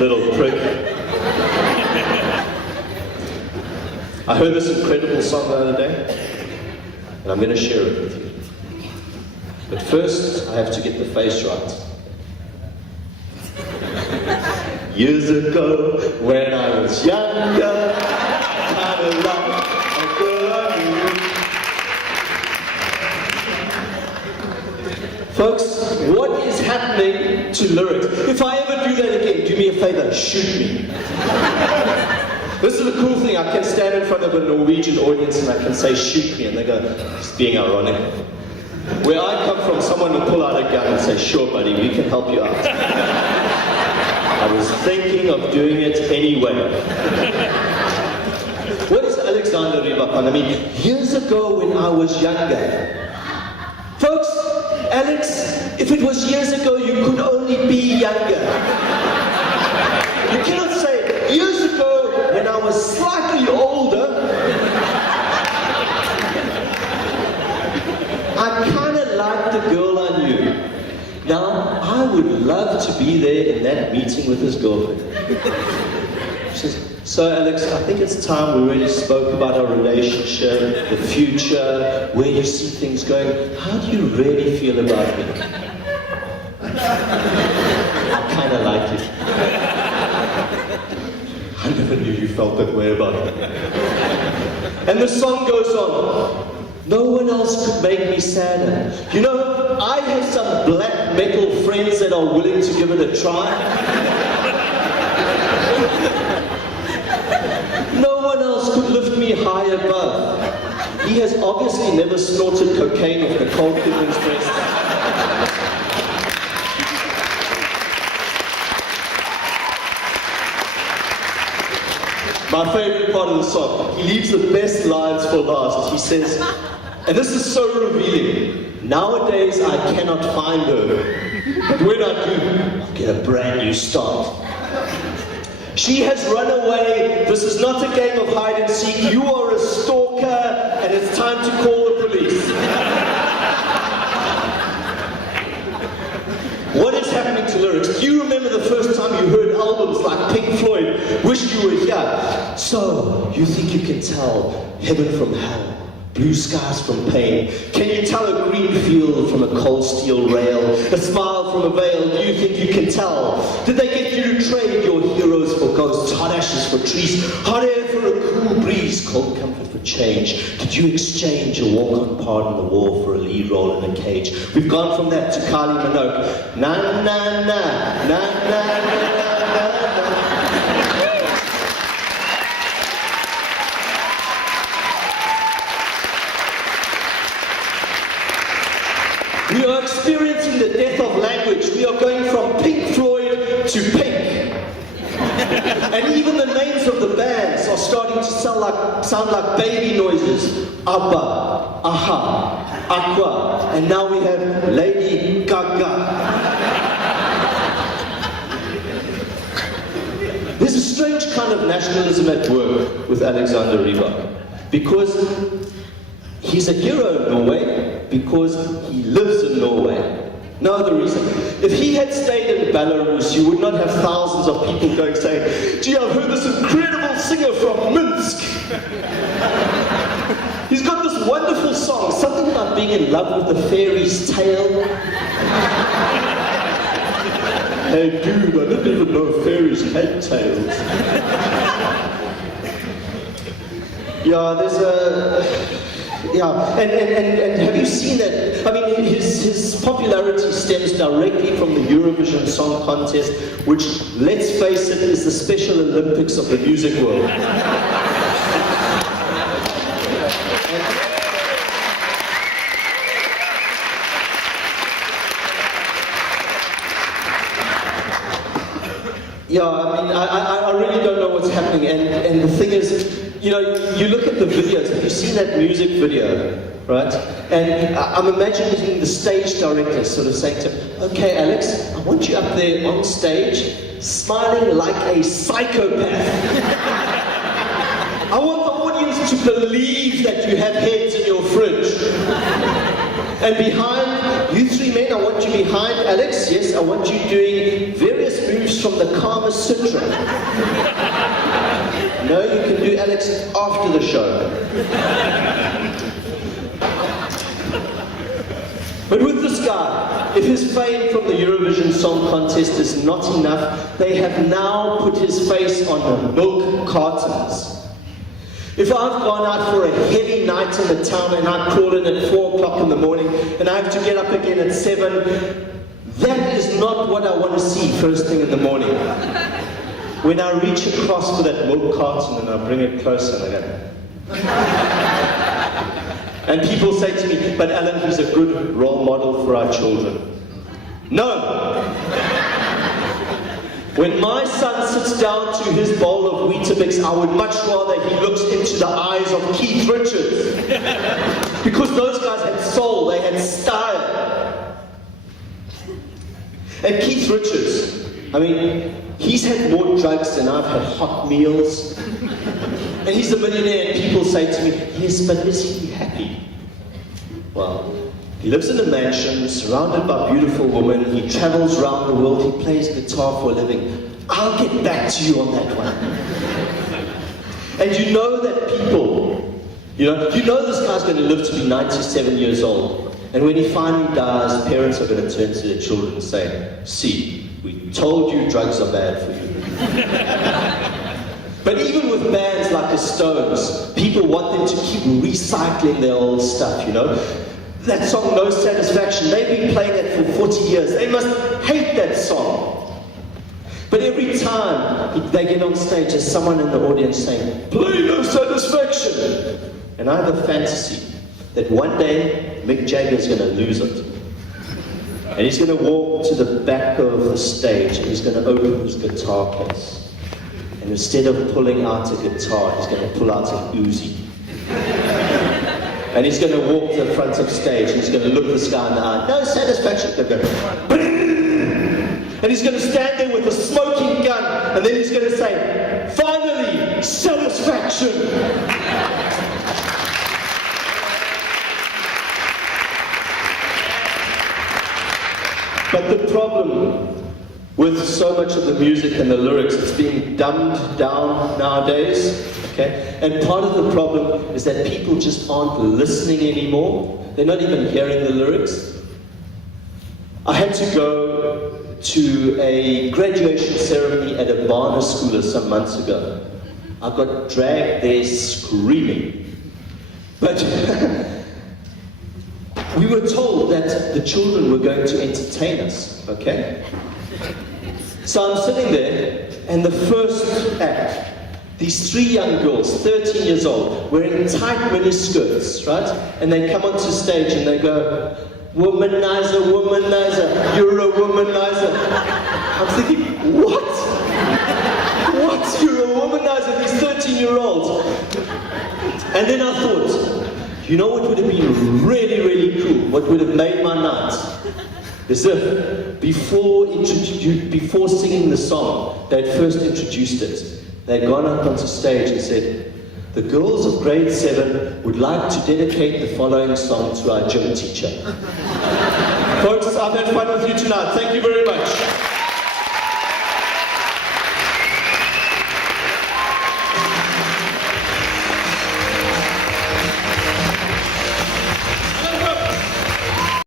Little prick. I heard this incredible song the other day, and I'm going to share it with you. But first, I have to get the face right. Years ago, when I was younger, I kind of liked a girl I knew. Folks, what is happening to lyrics? If I ever do that again, do me a favor, shoot me. This is the cool thing, I can stand in front of a Norwegian audience and I can say, shoot me, and they go, just being ironic. Where I come from, someone will pull out a gun and say, sure buddy, we can help you out. I was thinking of doing it anyway. What is Alexander Ryback on? I mean, years ago when I was younger. Folks, Alex, if it was years ago, you could only be younger. You cannot say, years ago when I was slightly older, I kind of liked the girl I knew. Now, I would love to be there in that meeting with his girlfriend. She says, so Alex, I think it's time we really spoke about our relationship, the future, where you see things going. How do you really feel about me? I kind of like you. I never knew you felt that way about me. And the song goes on. No one else could make me sadder. You know, I have some black metal friends that are willing to give it a try. No one else could lift me high above. He has obviously never snorted cocaine off Nicole Kidman's breast. My favorite part of the song, he leaves the best lines for last. He says, and this is so revealing, nowadays I cannot find her, but when I do, I'll get a brand new start. She has run away, this is not a game of hide and seek, you are a stalker, and it's time to call the police. What is happening to lyrics? Do you remember the first time you heard albums like Pink Floyd, Wish You Were Here? So, you think you can tell heaven from hell, blue skies from pain? Can you tell a green field from a cold steel rail, a smile from a veil? Do you think you can tell? Did they get you to trade your heroes for ghosts, hot ashes for trees, hot air for a cool breeze, cold comfort for change? Did you exchange a walk-on part on the wall for a lead role in a cage? We've gone from that to Kylie Minogue. Na na na, na na na na na. We are experiencing the death of language. We are going from Pink Floyd to Pink. And even the names of the bands are starting to sound like baby noises. Abba, Aha, Aqua, and now we have Lady Gaga. There's a strange kind of nationalism at work with Alexander Ryback, because he's a hero in Norway, because he lives in Norway. No other reason. If he had stayed in Belarus, you would not have thousands of people going saying, gee, I've heard this incredible singer from Minsk. He's got this wonderful song, something about being in love with the fairy's tale. Hey dude, I didn't even know fairies had tails. Yeah, there's a... Yeah, and have you seen that? I mean, his popularity stems directly from the Eurovision Song Contest, which, let's face it, is the Special Olympics of the music world. Yeah, I mean, I really don't know what's happening, and the thing is, you know, you look at the videos, have you seen that music video, right? And I'm imagining the stage director sort of saying to him, okay, Alex, I want you up there on stage, smiling like a psychopath. I want the audience to believe that you have heads in your fridge. And behind, you three men, I want you behind Alex. Yes, I want you doing various moves from the Kama Sutra. No, you can do Alex after the show. But with this guy, if his fame from the Eurovision Song Contest is not enough, they have now put his face on the milk cartons. If I've gone out for a heavy night in the town and I crawl in at 4 o'clock in the morning and I have to get up again at 7, that is not what I want to see first thing in the morning. When I reach across for that milk carton and I bring it closer and I go... And people say to me, but Alan, he's a good role model for our children. No! When my son sits down to his bowl of Weetabix, I would much rather he looks into the eyes of Keith Richards. Because those guys had soul, they had style. And Keith Richards, I mean, he's had more drugs than I've had hot meals. And he's a millionaire and people say to me, yes, but is he happy? Well, he lives in a mansion, surrounded by beautiful women, he travels around the world, he plays guitar for a living. I'll get back to you on that one. And you know that people, you know this guy's going to live to be 97 years old. And when he finally dies, parents are going to turn to their children and say, see, we told you drugs are bad for you. But even with bands like the Stones, people want them to keep recycling their old stuff, you know. That song, No Satisfaction, they've been playing it for 40 years. They must hate that song. But every time they get on stage, there's someone in the audience saying, play No Satisfaction. And I have a fantasy that one day Mick Jagger is going to lose it. And he's going to walk to the back of the stage and he's going to open his guitar case. And instead of pulling out a guitar, he's going to pull out an Uzi. And he's going to walk to the front of stage and he's going to look this guy in the eye. No Satisfaction. And he's going to stand there with a smoking gun and then he's going to say, finally, satisfaction. But the problem with so much of the music and the lyrics, it's being dumbed down nowadays, okay? And part of the problem is that people just aren't listening anymore. They're not even hearing the lyrics. I had to go to a graduation ceremony at a Barna school some months ago. I got dragged there screaming. But we were told that the children were going to entertain us, okay? So I'm sitting there, and the first act, these 3 young girls, 13 years old, wearing tight mini skirts, right? And they come onto stage and they go, womanizer, womanizer, you're a womanizer. I'm thinking, what? What? You're a womanizer, these 13-year-olds. And then I thought, you know what would have been really, really cool? What would have made my night? Is if before singing the song, they'd first introduced it. They'd gone up onto stage and said, the girls of grade 7 would like to dedicate the following song to our gym teacher. Folks, I've had fun with you tonight. Thank you very much.